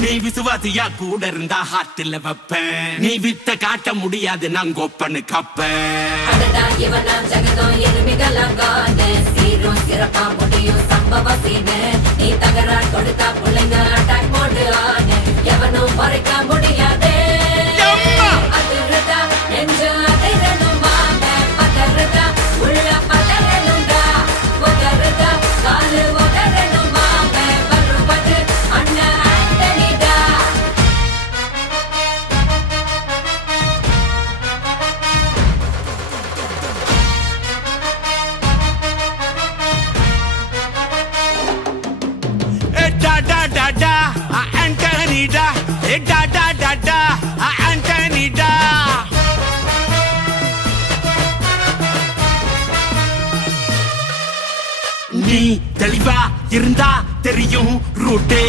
நீ விசுவாசியா கூட இருந்தா ஹார்ட்ல வைப்பேன். நீ வித்த காட்ட முடியாது நான் கோப்பன்னு கப்பேன். அடடா இவனா ஜகதம் எருமிகளாம் காணு சீரும் சிறப்பா முடியும் சம்பவ சீனு நீ தகராறு கொடுத்தா பிள்ளைங்க அட்டாக் மோடு ஆனு எவனும் மறைக்க முடியாதே அதிருதா நெஞ்சு அதிரணும் வாங்க பதறுதா உள்ள பதறணும்டா உதறுதா காலு உதறணும் வாங்க வருவது அண்ணன் ஆண்டனிடா. Da da da da, Anthony da. Da da da da, Anthony da. நீ தெளிவா இருந்தா தெரியும் ரூட்டே.